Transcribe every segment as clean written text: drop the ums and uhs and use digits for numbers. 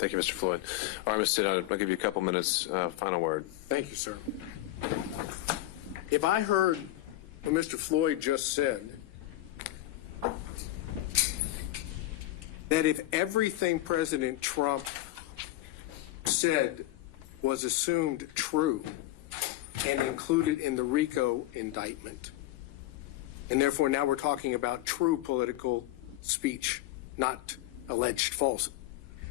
Thank you, Mr. Floyd. All right, Mr. Sadow, I'll give you a couple minutes. Final word. Thank you, sir. If I heard what Mr. Floyd just said, that if everything President Trump said was assumed true and included in the RICO indictment, and therefore now we're talking about true political speech, not alleged false,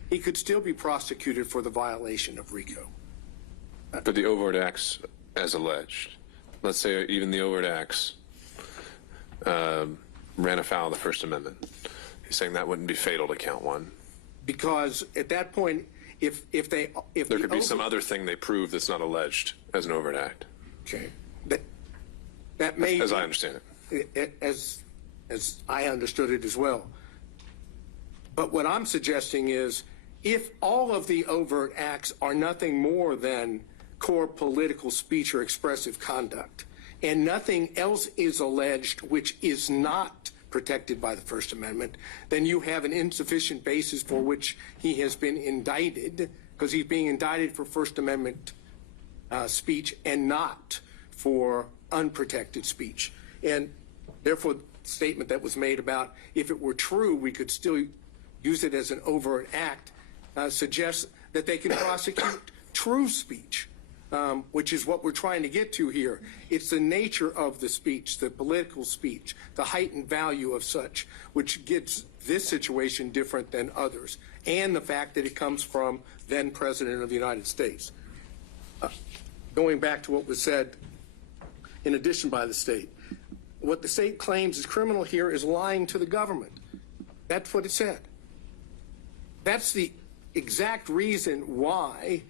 he could still be prosecuted for the violation of RICO. For the overt acts as alleged. Let's say even the overt acts ran afoul of the First Amendment. He's saying that wouldn't be fatal to count one. Because at that point, if there could be some other thing they prove that's not alleged as an overt act. Okay, that may, as I understand it, as I understood it as well. But what I'm suggesting is, if all of the overt acts are nothing more than core political speech or expressive conduct, and nothing else is alleged which is not protected by the First Amendment, then you have an insufficient basis for which he has been indicted, because he's being indicted for First Amendment speech and not for unprotected speech. And therefore, the statement that was made about if it were true, we could still use it as an overt act, suggests that they can prosecute true speech, which is what we're trying to get to here. It's the nature of the speech, the political speech, the heightened value of such, which gets this situation different than others, and the fact that it comes from then President of the United States. Going back to what was said in addition by the state, what the state claims is criminal here is lying to the government. That's what it said. That's the exact reason why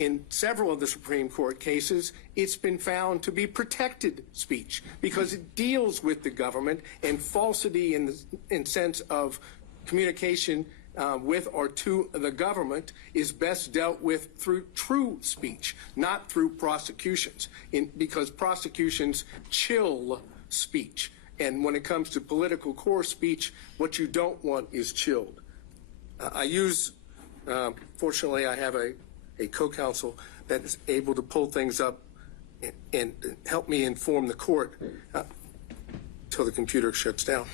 in several of the Supreme Court cases, it's been found to be protected speech because it deals with the government, and falsity in sense of communication with or to the government is best dealt with through true speech, not through prosecutions, because prosecutions chill speech. And when it comes to political core speech, what you don't want is chilled. Fortunately, I have a co-counsel that is able to pull things up and help me inform the court until the computer shuts down.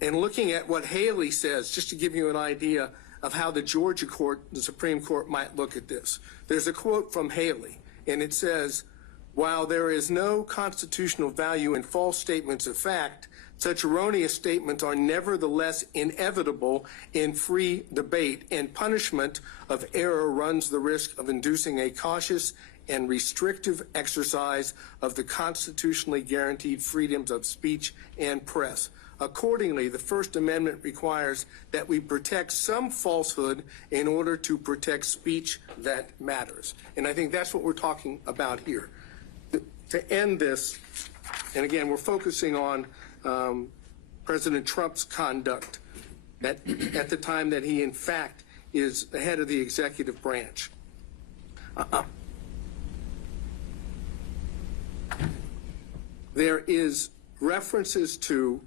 And looking at what Haley says, just to give you an idea of how the Georgia court, the Supreme Court, might look at this. There's a quote from Haley, and it says, "While there is no constitutional value in false statements of fact, such erroneous statements are nevertheless inevitable in free debate, and punishment of error runs the risk of inducing a cautious and restrictive exercise of the constitutionally guaranteed freedoms of speech and press. Accordingly, the First Amendment requires that we protect some falsehood in order to protect speech that matters." And I think that's what we're talking about here. To end this, and again, we're focusing on President Trump's conduct at the time that he, in fact, is the head of the executive branch. There is references to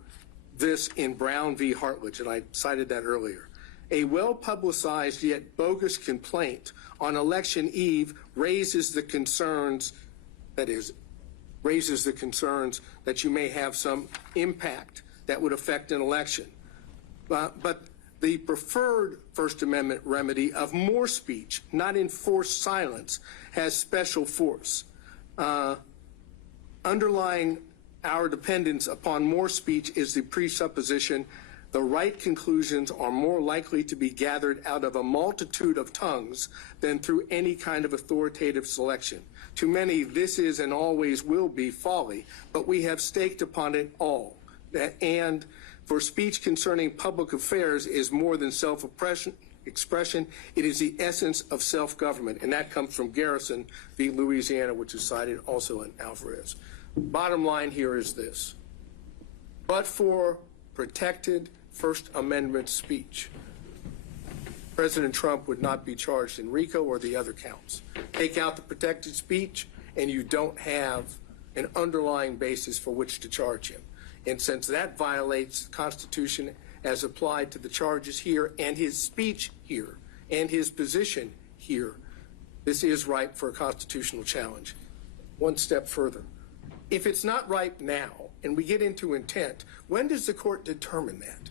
this in Brown v. Hartledge, and I cited that earlier. A well-publicized yet bogus complaint on election eve raises the concerns, that you may have some impact that would affect an election. But the preferred First Amendment remedy of more speech, not enforced silence, has special force. Underlying our dependence upon more speech is the presupposition the right conclusions are more likely to be gathered out of a multitude of tongues than through any kind of authoritative selection. To many, this is and always will be folly, but we have staked upon it all. And for speech concerning public affairs is more than self-expression, it is the essence of self-government. And that comes from Garrison v. Louisiana, which is cited also in Alvarez. Bottom line here is this. But for protected First Amendment speech, President Trump would not be charged in RICO or the other counts. Take out the protected speech, and you don't have an underlying basis for which to charge him. And since that violates the Constitution as applied to the charges here and his speech here and his position here, this is ripe for a constitutional challenge. One step further. If it's not ripe now and we get into intent, when does the court determine that?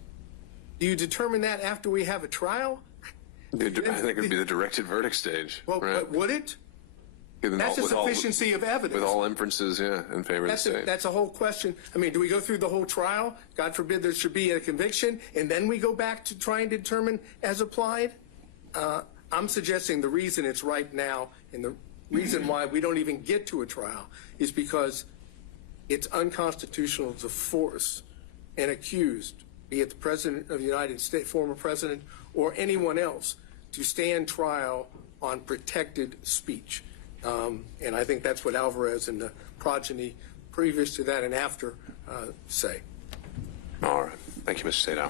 Do you determine that after we have a trial? I think it would be the directed verdict stage. Well, right? would it? Given That's a with sufficiency of evidence. With all inferences, yeah, in favor of the state. That's a whole question. I mean, do we go through the whole trial? God forbid there should be a conviction, and then we go back to trying to determine as applied? I'm suggesting the reason it's ripe now and the reason why we don't even get to a trial is because it's unconstitutional to force an accused, be it the President of the United States, former President, or anyone else, to stand trial on protected speech. And I think that's what Alvarez and the progeny previous to that and after say. All right. Thank you, Mr. Sadow.